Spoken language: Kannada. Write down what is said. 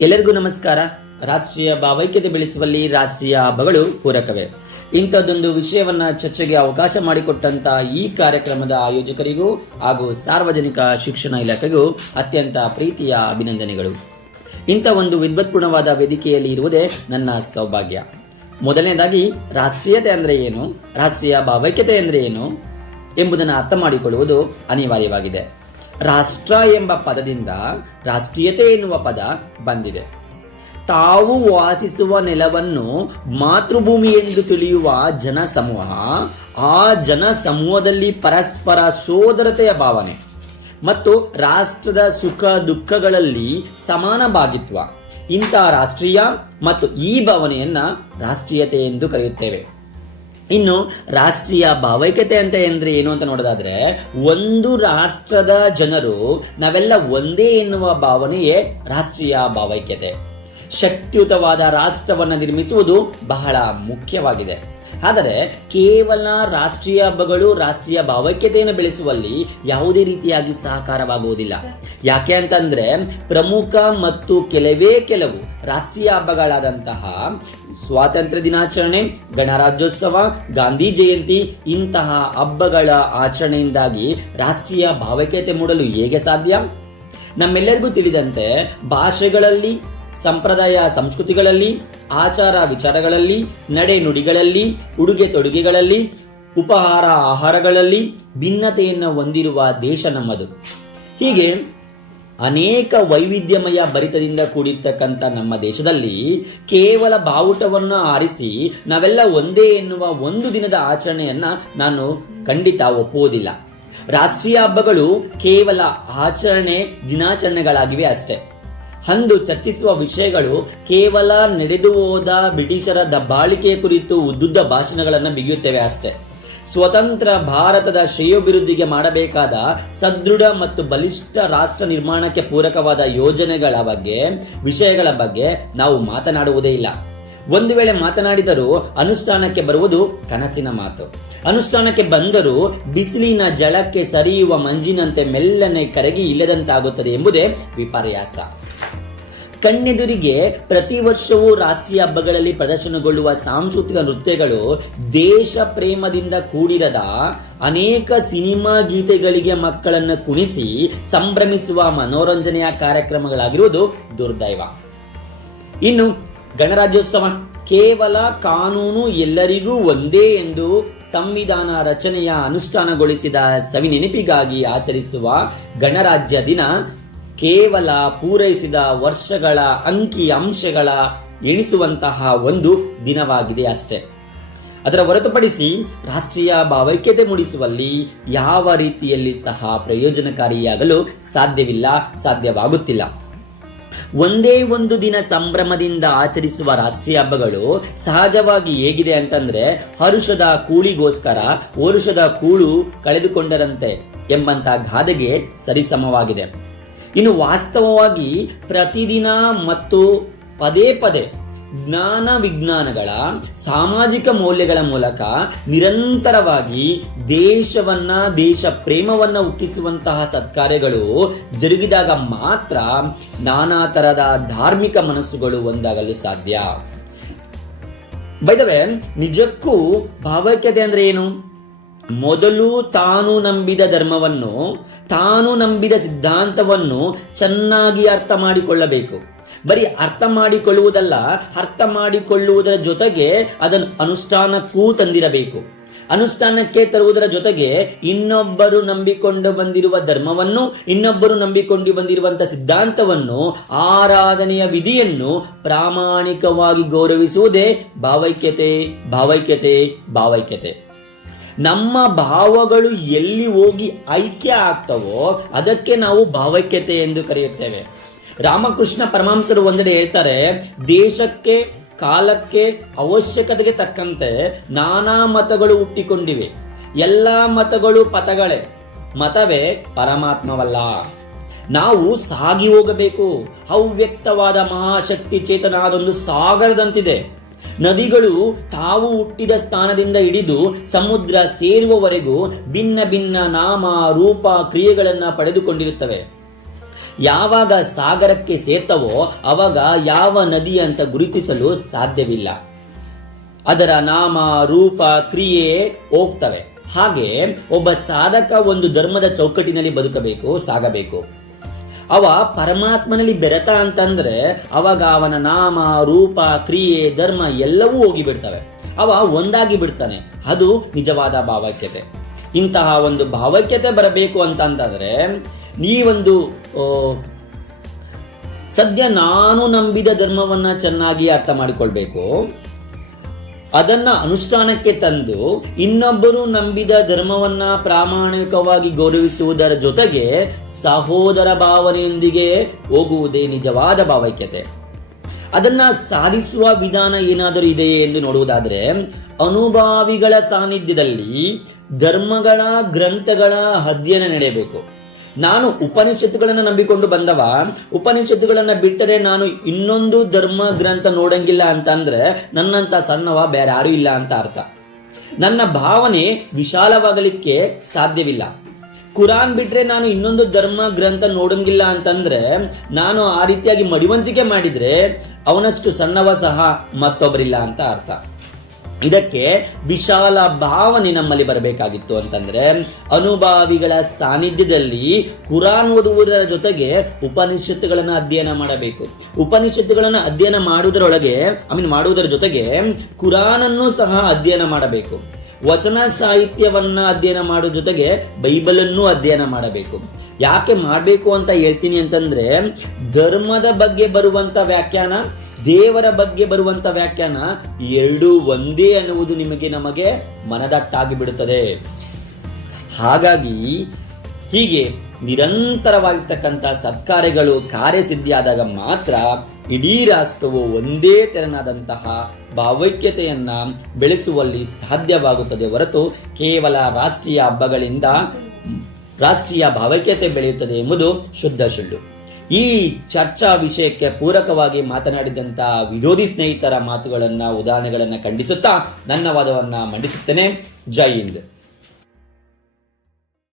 ಎಲ್ಲರಿಗೂ ನಮಸ್ಕಾರ. ರಾಷ್ಟ್ರೀಯ ಭಾವೈಕ್ಯತೆ ಬೆಳೆಸುವಲ್ಲಿ ರಾಷ್ಟ್ರೀಯ ಹಬ್ಬಗಳು ಪೂರಕವೇ. ಇಂಥದ್ದೊಂದು ವಿಷಯವನ್ನ ಚರ್ಚೆಗೆ ಅವಕಾಶ ಮಾಡಿಕೊಟ್ಟಂತ ಈ ಕಾರ್ಯಕ್ರಮದ ಆಯೋಜಕರಿಗೂ ಹಾಗೂ ಸಾರ್ವಜನಿಕ ಶಿಕ್ಷಣ ಇಲಾಖೆಗೂ ಅತ್ಯಂತ ಪ್ರೀತಿಯ ಅಭಿನಂದನೆಗಳು. ಇಂಥ ಒಂದು ವಿದ್ವತ್ಪೂರ್ಣವಾದ ವೇದಿಕೆಯಲ್ಲಿ ಇರುವುದೇ ನನ್ನ ಸೌಭಾಗ್ಯ. ಮೊದಲನೇದಾಗಿ, ರಾಷ್ಟ್ರೀಯತೆ ಅಂದ್ರೆ ಏನು? ರಾಷ್ಟ್ರೀಯ ಭಾವೈಕ್ಯತೆ ಅಂದ್ರೆ ಏನು? ಎಂಬುದನ್ನು ಅರ್ಥ ಮಾಡಿಕೊಳ್ಳುವುದು ಅನಿವಾರ್ಯವಾಗಿದೆ. ರಾಷ್ಟ್ರ ಎಂಬ ಪದದಿಂದ ರಾಷ್ಟ್ರೀಯತೆ ಎನ್ನುವ ಪದ ಬಂದಿದೆ. ತಾವು ವಾಸಿಸುವ ನೆಲವನ್ನು ಮಾತೃಭೂಮಿ ಎಂದು ತಿಳಿಯುವ ಜನ ಆ ಜನ ಸಮೂಹದಲ್ಲಿ ಪರಸ್ಪರ ಸೋದರತೆಯ ಭಾವನೆ ಮತ್ತು ರಾಷ್ಟ್ರದ ಸುಖ ದುಃಖಗಳಲ್ಲಿ ಸಮಾನ ಭಾಗಿತ್ವ. ಇಂತಹ ರಾಷ್ಟ್ರೀಯ ಮತ್ತು ಈ ಭಾವನೆಯನ್ನ ರಾಷ್ಟ್ರೀಯತೆ ಎಂದು ಕರೆಯುತ್ತೇವೆ. ಇನ್ನು ರಾಷ್ಟ್ರೀಯ ಭಾವೈಕ್ಯತೆ ಅಂತ ಅಂದ್ರೆ ಏನು ಅಂತ ನೋಡೋದಾದ್ರೆ, ಒಂದು ರಾಷ್ಟ್ರದ ಜನರು ನಾವೆಲ್ಲ ಒಂದೇ ಎನ್ನುವ ಭಾವನೆಯೇ ರಾಷ್ಟ್ರೀಯ ಭಾವೈಕ್ಯತೆ. ಶಕ್ತಿಯುತವಾದ ರಾಷ್ಟ್ರವನ್ನು ನಿರ್ಮಿಸುವುದು ಬಹಳ ಮುಖ್ಯವಾಗಿದೆ. ಆದರೆ ಕೇವಲ ರಾಷ್ಟ್ರೀಯ ಹಬ್ಬಗಳು ರಾಷ್ಟ್ರೀಯ ಭಾವೈಕ್ಯತೆಯನ್ನು ಬೆಳೆಸುವಲ್ಲಿ ಯಾವುದೇ ರೀತಿಯಾಗಿ ಸಹಕಾರವಾಗುವುದಿಲ್ಲ. ಯಾಕೆ ಅಂತಂದ್ರೆ ಪ್ರಮುಖ ಮತ್ತು ಕೆಲವೇ ಕೆಲವು ರಾಷ್ಟ್ರೀಯ ಹಬ್ಬಗಳಾದಂತಹ ಸ್ವಾತಂತ್ರ್ಯ ದಿನಾಚರಣೆ, ಗಣರಾಜ್ಯೋತ್ಸವ, ಗಾಂಧಿ ಜಯಂತಿ ಇಂತಹ ಹಬ್ಬಗಳ ಆಚರಣೆಯಿಂದಾಗಿ ರಾಷ್ಟ್ರೀಯ ಭಾವೈಕ್ಯತೆ ಮೂಡಲು ಹೇಗೆ ಸಾಧ್ಯ? ನಮ್ಮೆಲ್ಲರಿಗೂ ತಿಳಿದಂತೆ ಭಾಷೆಗಳಲ್ಲಿ ಸಂಪ್ರದಾಯ ಸಂಸ್ಕೃತಿಗಳಲ್ಲಿ, ಆಚಾರ ವಿಚಾರಗಳಲ್ಲಿ, ನಡೆ ನುಡಿಗಳಲ್ಲಿ, ಉಡುಗೆ ತೊಡುಗೆಗಳಲ್ಲಿ, ಉಪಹಾರ ಆಹಾರಗಳಲ್ಲಿ ಭಿನ್ನತೆಯನ್ನು ಹೊಂದಿರುವ ದೇಶ ನಮ್ಮದು. ಹೀಗೆ ಅನೇಕ ವೈವಿಧ್ಯಮಯ ಭರಿತದಿಂದ ಕೂಡಿರ್ತಕ್ಕಂಥ ನಮ್ಮ ದೇಶದಲ್ಲಿ ಕೇವಲ ಬಾವುಟವನ್ನು ಆರಿಸಿ ನಾವೆಲ್ಲ ಒಂದೇ ಎನ್ನುವ ಒಂದು ದಿನದ ಆಚರಣೆಯನ್ನ ನಾನು ಖಂಡಿತ ಒಪ್ಪುವುದಿಲ್ಲ. ರಾಷ್ಟ್ರೀಯ ಹಬ್ಬಗಳು ಕೇವಲ ಆಚರಣೆ ದಿನಾಚರಣೆಗಳಾಗಿವೆ ಅಷ್ಟೇ. ಅಂದು ಚರ್ಚಿಸುವ ವಿಷಯಗಳು ಕೇವಲ ನಡೆದು ಹೋದ ಬ್ರಿಟಿಷರ ದಬ್ಬಾಳಿಕೆ ಕುರಿತು ಉದ್ದುದ್ದ ಭಾಷಣಗಳನ್ನು ಬಿಗಿಯುತ್ತೇವೆ ಅಷ್ಟೇ. ಸ್ವತಂತ್ರ ಭಾರತದ ಶ್ರೇಯೋಭಿವೃದ್ಧಿಗೆ ಮಾಡಬೇಕಾದ ಸದೃಢ ಮತ್ತು ಬಲಿಷ್ಠ ರಾಷ್ಟ್ರ ನಿರ್ಮಾಣಕ್ಕೆ ಪೂರಕವಾದ ಯೋಜನೆಗಳ ಬಗ್ಗೆ, ವಿಷಯಗಳ ಬಗ್ಗೆ ನಾವು ಮಾತನಾಡುವುದೇ ಇಲ್ಲ. ಒಂದು ವೇಳೆ ಮಾತನಾಡಿದರೂ ಅನುಷ್ಠಾನಕ್ಕೆ ಬರುವುದು ಕನಸಿನ ಮಾತು. ಅನುಷ್ಠಾನಕ್ಕೆ ಬಂದರೂ ಬಿಸಿಲಿನ ಜಳಕ್ಕೆ ಸರಿಯುವ ಮಂಜಿನಂತೆ ಮೆಲ್ಲನೆ ಕರಗಿ ಇಲ್ಲದಂತಾಗುತ್ತದೆ ಎಂಬುದೇ ವಿಪರ್ಯಾಸ. ಕಣ್ಣೆದುರಿಗೆ ಪ್ರತಿ ವರ್ಷವೂ ರಾಷ್ಟ್ರೀಯ ಹಬ್ಬಗಳಲ್ಲಿ ಪ್ರದರ್ಶನಗೊಳ್ಳುವ ಸಾಂಸ್ಕೃತಿಕ ನೃತ್ಯಗಳು ದೇಶ ಪ್ರೇಮದಿಂದ ಕೂಡಿರದ ಅನೇಕ ಸಿನಿಮಾ ಗೀತೆಗಳಿಗೆ ಮಕ್ಕಳನ್ನು ಕುಣಿಸಿ ಸಂಭ್ರಮಿಸುವ ಮನೋರಂಜನೆಯ ಕಾರ್ಯಕ್ರಮಗಳಾಗಿರುವುದು ದುರ್ದೈವ. ಇನ್ನು ಗಣರಾಜ್ಯೋತ್ಸವ. ಕೇವಲ ಕಾನೂನು ಎಲ್ಲರಿಗೂ ಒಂದೇ ಎಂದು ಸಂವಿಧಾನ ರಚನೆಯ ಅನುಷ್ಠಾನಗೊಳಿಸಿದ ಸವಿ ನೆನಪಿಗಾಗಿ ಆಚರಿಸುವ ಗಣರಾಜ್ಯ ದಿನ ಕೇವಲ ಪೂರೈಸಿದ ವರ್ಷಗಳ ಅಂಕಿ ಅಂಶಗಳ ಎಣಿಸುವಂತಹ ಒಂದು ದಿನವಾಗಿದೆ ಅಷ್ಟೇ. ಅದರ ಹೊರತುಪಡಿಸಿ ರಾಷ್ಟ್ರೀಯ ಭಾವೈಕ್ಯತೆ ಮೂಡಿಸುವಲ್ಲಿ ಯಾವ ರೀತಿಯಲ್ಲಿ ಸಹ ಪ್ರಯೋಜನಕಾರಿಯಾಗಲು ಸಾಧ್ಯವಿಲ್ಲ, ಸಾಧ್ಯವಾಗುತ್ತಿಲ್ಲ. ಒಂದೇ ಒಂದು ದಿನ ಸಂಭ್ರಮದಿಂದ ಆಚರಿಸುವ ರಾಷ್ಟ್ರೀಯ ಹಬ್ಬಗಳು ಸಹಜವಾಗಿ ಹೇಗಿದೆ ಅಂತಂದ್ರೆ ಹರುಷದ ಕೂಳಿಗೋಸ್ಕರ ಓರುಷದ ಕೂಳು ಕಳೆದುಕೊಂಡರಂತೆ ಎಂಬಂತ ಗಾದೆಗೆ ಸರಿಸಮವಾಗಿದೆ. ಇನ್ನು ವಾಸ್ತವವಾಗಿ ಪ್ರತಿದಿನ ಮತ್ತು ಪದೇ ಪದೇ ಜ್ಞಾನ ವಿಜ್ಞಾನಗಳ ಸಾಮಾಜಿಕ ಮೌಲ್ಯಗಳ ಮೂಲಕ ನಿರಂತರವಾಗಿ ದೇಶವನ್ನ, ದೇಶ ಪ್ರೇಮವನ್ನ ಹುಟ್ಟಿಸುವಂತಹ ಸತ್ಕಾರ್ಯಗಳು ಜರುಗಿದಾಗ ಮಾತ್ರ ನಾನಾ ತರದ ಧಾರ್ಮಿಕ ಮನಸ್ಸುಗಳು ಒಂದಾಗಲು ಸಾಧ್ಯ. ಬೈದವೆ ನಿಜಕ್ಕೂ ಭಾವೈಕ್ಯತೆ ಅಂದ್ರೆ ಏನು? ಮೊದಲು ತಾನು ನಂಬಿದ ಧರ್ಮವನ್ನು, ತಾನು ನಂಬಿದ ಸಿದ್ಧಾಂತವನ್ನು ಚೆನ್ನಾಗಿ ಅರ್ಥ ಮಾಡಿಕೊಳ್ಳಬೇಕು. ಬರೀ ಅರ್ಥ ಮಾಡಿಕೊಳ್ಳುವುದಲ್ಲ, ಅರ್ಥ ಮಾಡಿಕೊಳ್ಳುವುದರ ಜೊತೆಗೆ ಅದನ್ನು ಅನುಷ್ಠಾನಕ್ಕೂ ತಂದಿರಬೇಕು. ಅನುಷ್ಠಾನಕ್ಕೆ ತರುವುದರ ಜೊತೆಗೆ ಇನ್ನೊಬ್ಬರು ನಂಬಿಕೊಂಡು ಬಂದಿರುವ ಧರ್ಮವನ್ನು, ಇನ್ನೊಬ್ಬರು ನಂಬಿಕೊಂಡು ಬಂದಿರುವಂತಹ ಸಿದ್ಧಾಂತವನ್ನು, ಆರಾಧನೆಯ ವಿಧಿಯನ್ನು ಪ್ರಾಮಾಣಿಕವಾಗಿ ಗೌರವಿಸುವುದೇ ಭಾವೈಕ್ಯತೆ ಭಾವೈಕ್ಯತೆ ಭಾವೈಕ್ಯತೆ. ನಮ್ಮ ಭಾವಗಳು ಎಲ್ಲಿ ಹೋಗಿ ಐಕ್ಯ ಆಗ್ತವೋ ಅದಕ್ಕೆ ನಾವು ಭಾವೈಕ್ಯತೆ ಎಂದು ಕರೆಯುತ್ತೇವೆ. ರಾಮಕೃಷ್ಣ ಪರಮಾಂಸರು ಒಂದೆಡೆ ಹೇಳ್ತಾರೆ, ದೇಶಕ್ಕೆ, ಕಾಲಕ್ಕೆ ಅವಶ್ಯಕತೆಗೆ ತಕ್ಕಂತೆ ನಾನಾ ಮತಗಳು ಹುಟ್ಟಿಕೊಂಡಿವೆ. ಎಲ್ಲಾ ಮತಗಳು ಪಥಗಳೇ, ಮತವೇ ಪರಮಾತ್ಮವಲ್ಲ. ನಾವು ಸಾಗಿ ಹೋಗಬೇಕು. ಅವ್ಯಕ್ತವಾದ ಮಹಾಶಕ್ತಿ ಚೇತನ ಅದೊಂದು ಸಾಗರದಂತಿದೆ. ನದಿಗಳು ತಾವು ಹುಟ್ಟಿದ ಸ್ಥಾನದಿಂದ ಹಿಡಿದು ಸಮುದ್ರ ಸೇರುವವರೆಗೂ ಭಿನ್ನ ಭಿನ್ನ ನಾಮ ರೂಪ ಕ್ರಿಯೆಗಳನ್ನು ಪಡೆದುಕೊಂಡಿರುತ್ತವೆ. ಯಾವಾಗ ಸಾಗರಕ್ಕೆ ಸೇರ್ತವೋ ಅವಾಗ ಯಾವ ನದಿ ಅಂತ ಗುರುತಿಸಲು ಸಾಧ್ಯವಿಲ್ಲ. ಅದರ ನಾಮ ರೂಪ ಕ್ರಿಯೆ ಹೋಗ್ತವೆ. ಹಾಗೆ ಒಬ್ಬ ಸಾಧಕ ಒಂದು ಧರ್ಮದ ಚೌಕಟ್ಟಿನಲ್ಲಿ ಬದುಕಬೇಕು, ಸಾಗಬೇಕು. ಅವ ಪರಮಾತ್ಮನಲ್ಲಿ ಬೆರೆತ ಅಂತಂದ್ರೆ ಅವಾಗ ಅವನ ನಾಮ, ರೂಪ, ಕ್ರಿಯೆ, ಧರ್ಮ ಎಲ್ಲವೂ ಹೋಗಿ ಬಿಡ್ತವೆ ಅವ ಒಂದಾಗಿ ಬಿಡ್ತಾನೆ. ಅದು ನಿಜವಾದ ಭಾವೈಕ್ಯತೆ. ಇಂತಹ ಒಂದು ಭಾವೈಕ್ಯತೆ ಬರಬೇಕು ಅಂತಂದ್ರೆ ನೀ ಒಂದು ಸದ್ಯ ನಾನು ನಂಬಿದ ಧರ್ಮವನ್ನ ಚೆನ್ನಾಗಿ ಅರ್ಥ ಮಾಡಿಕೊಳ್ಬೇಕು. ಅದನ್ನ ಅನುಷ್ಠಾನಕ್ಕೆ ತಂದು ಇನ್ನೊಬ್ಬರು ನಂಬಿದ ಧರ್ಮವನ್ನ ಪ್ರಾಮಾಣಿಕವಾಗಿ ಗೌರವಿಸುವುದರ ಜೊತೆಗೆ ಸಹೋದರ ಭಾವನೆಯೊಂದಿಗೆ ಹೋಗುವುದೇ ನಿಜವಾದ ಭಾವೈಕ್ಯತೆ. ಅದನ್ನ ಸಾಧಿಸುವ ವಿಧಾನ ಏನಾದರೂ ಇದೆಯೇ ಎಂದು ನೋಡುವುದಾದ್ರೆ, ಅನುಭಾವಿಗಳ ಸಾನ್ನಿಧ್ಯದಲ್ಲಿ ಧರ್ಮಗಳ ಗ್ರಂಥಗಳ ಅಧ್ಯಯನ ನಡೆಯಬೇಕು. ನಾನು ಉಪನಿಷತ್ತುಗಳನ್ನು ನಂಬಿಕೊಂಡು ಬಂದವ, ಉಪನಿಷತ್ತುಗಳನ್ನ ಬಿಟ್ಟರೆ ನಾನು ಇನ್ನೊಂದು ಧರ್ಮ ಗ್ರಂಥ ನೋಡಂಗಿಲ್ಲ ಅಂತಂದ್ರೆ ನನ್ನಂತ ಸಣ್ಣವ ಬೇರೆ ಯಾರು ಇಲ್ಲ ಅಂತ ಅರ್ಥ. ನನ್ನ ಭಾವನೆ ವಿಶಾಲವಾಗಲಿಕ್ಕೆ ಸಾಧ್ಯವಿಲ್ಲ. ಕುರಾನ್ ಬಿಟ್ರೆ ನಾನು ಇನ್ನೊಂದು ಧರ್ಮ ಗ್ರಂಥ ನೋಡಂಗಿಲ್ಲ ಅಂತಂದ್ರೆ ನಾನು ಆ ರೀತಿಯಾಗಿ ಮಡಿವಂತಿಕೆ ಮಾಡಿದ್ರೆ ಅವನಷ್ಟು ಸಣ್ಣವ ಸಹ ಮತ್ತೊಬ್ಬರಿಲ್ಲ ಅಂತ ಅರ್ಥ. ಇದಕ್ಕೆ ವಿಶಾಲ ಭಾವನೆ ನಮ್ಮಲ್ಲಿ ಬರಬೇಕಾಗಿತ್ತು ಅಂತಂದ್ರೆ ಅನುಭಾವಿಗಳ ಸಾನ್ನಿಧ್ಯದಲ್ಲಿ ಕುರಾನ್ ಓದುವುದರ ಜೊತೆಗೆ ಉಪನಿಷತ್ತುಗಳನ್ನ ಅಧ್ಯಯನ ಮಾಡಬೇಕು. ಉಪನಿಷತ್ತುಗಳನ್ನ ಅಧ್ಯಯನ ಮಾಡುವುದರೊಳಗೆ ಐ ಮೀನ್ ಮಾಡುವುದರ ಜೊತೆಗೆ ಕುರಾನನ್ನು ಸಹ ಅಧ್ಯಯನ ಮಾಡಬೇಕು. ವಚನ ಸಾಹಿತ್ಯವನ್ನ ಅಧ್ಯಯನ ಮಾಡುವ ಜೊತೆಗೆ ಬೈಬಲನ್ನು ಅಧ್ಯಯನ ಮಾಡಬೇಕು. ಯಾಕೆ ಮಾಡಬೇಕು ಅಂತ ಹೇಳ್ತೀನಿ ಅಂತಂದ್ರೆ ಧರ್ಮದ ಬಗ್ಗೆ ಬರುವಂತ ವ್ಯಾಖ್ಯಾನ ದೇವರ ಬಗ್ಗೆ ಬರುವಂತ ವ್ಯಾಖ್ಯಾನ ಎರಡೂ ಒಂದೇ ಅನ್ನುವುದು ನಿಮಗೆ ನಮಗೆ ಮನದಟ್ಟಾಗಿ ಬಿಡುತ್ತದೆ. ಹಾಗಾಗಿ ಹೀಗೆ ನಿರಂತರವಾಗಿರ್ತಕ್ಕಂಥ ಸತ್ಕಾರ್ಯಗಳು ಕಾರ್ಯಸಿದ್ಧಿಯಾದಾಗ ಮಾತ್ರ ಇಡೀ ರಾಷ್ಟ್ರವು ಒಂದೇ ತೆರನಾದಂತಹ ಭಾವೈಕ್ಯತೆಯನ್ನ ಬೆಳೆಸುವಲ್ಲಿ ಸಾಧ್ಯವಾಗುತ್ತದೆ ಹೊರತು ಕೇವಲ ರಾಷ್ಟ್ರೀಯ ಹಬ್ಬಗಳಿಂದ ರಾಷ್ಟ್ರೀಯ ಭಾವೈಕ್ಯತೆ ಬೆಳೆಯುತ್ತದೆ ಎಂಬುದು ಶುದ್ಧ ಸುಳ್ಳು ಈ ಚರ್ಚಾ ವಿಷಯಕ್ಕೆ ಪೂರಕವಾಗಿ ಮಾತನಾಡಿದಂತ ವಿರೋಧಿ ಸ್ನೇಹಿತರ ಮಾತುಗಳನ್ನ, ಉದಾಹರಣೆಗಳನ್ನ ಖಂಡಿಸುತ್ತಾ ನನ್ನ ವಾದವನ್ನ ಮಂಡಿಸುತ್ತೇನೆ. ಜೈ ಹಿಂದ್.